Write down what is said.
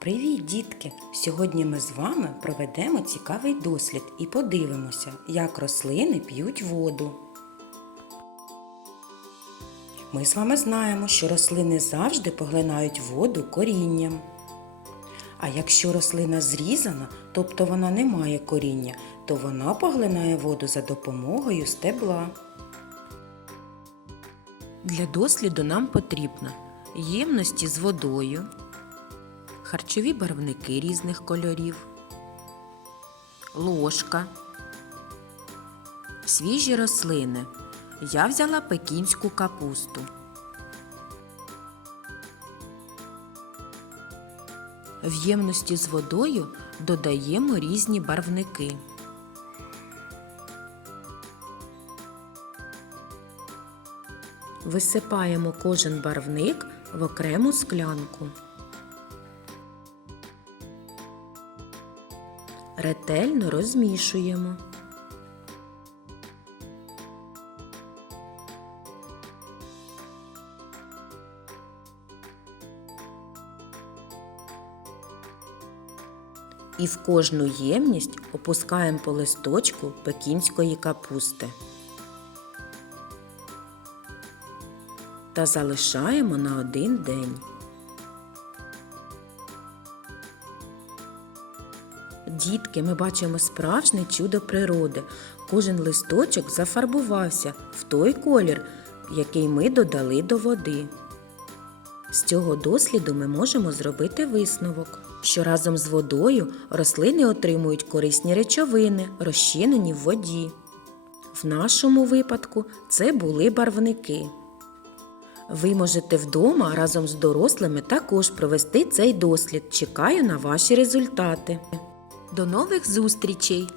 Привіт, дітки! Сьогодні ми з вами проведемо цікавий дослід і подивимося, як рослини п'ють воду. Ми з вами знаємо, що рослини завжди поглинають воду корінням. А якщо рослина зрізана, тобто вона не має коріння, то вона поглинає воду за допомогою стебла. Для досліду нам потрібно ємності з водою, харчові барвники різних кольорів, ложка, свіжі рослини. Я взяла пекінську капусту. В ємності з водою додаємо різні барвники. Висипаємо кожен барвник в окрему склянку. Ретельно розмішуємо. І в кожну ємність опускаємо по листочку пекінської капусти. Та залишаємо на один день. Дітки, ми бачимо справжнє чудо природи. Кожен листочок зафарбувався в той колір, який ми додали до води. З цього досліду ми можемо зробити висновок, що разом з водою рослини отримують корисні речовини, розчинені в воді. В нашому випадку це були барвники. Ви можете вдома разом з дорослими також провести цей дослід. Чекаю на ваші результати. До нових зустрічей!